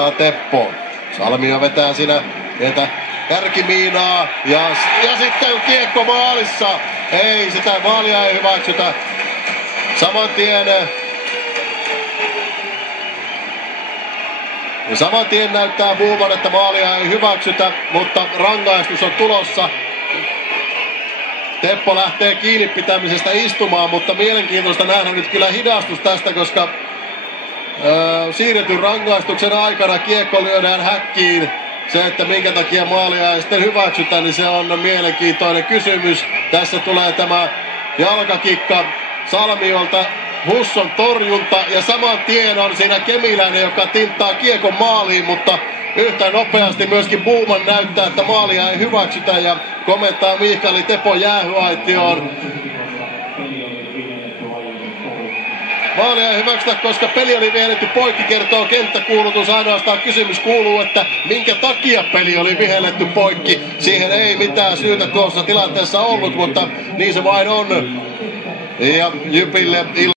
vastaan Teppo. Salmio vetää siinä kärkimiinaa ja sitten kiekko maalissa. Ei, sitä maalia ei hyväksytä. Saman tien näyttää Buuman, että maalia ei hyväksytä, mutta rangaistus on tulossa. Teppo lähtee kiinni pitämisestä istumaan, mutta mielenkiintoista nähdä nyt kyllä hidastus tästä, koska siirretyn rangaistuksen aikana kiekko lyödään häkkiin. Se, että minkä takia maalia ei sitten hyväksytä, niin se on mielenkiintoinen kysymys. Tässä tulee tämä jalkakikka Salmiolta, Husson torjunta ja saman tien on siinä Kemiläinen, joka tinttaa kiekon maaliin, mutta yhtä nopeasti myöskin Buuman näyttää, että maalia ei hyväksytä ja komentaa Miikali Teppo jäähyaitioon. Maalia ei hyväksytä, koska peli oli vihelletty poikki, kertoo kenttäkuulutus. Ainoastaan kysymys kuuluu, että minkä takia peli oli vihelletty poikki. Siihen ei mitään syytä tuossa tilanteessa ollut, mutta niin se vain on. Ja Jypille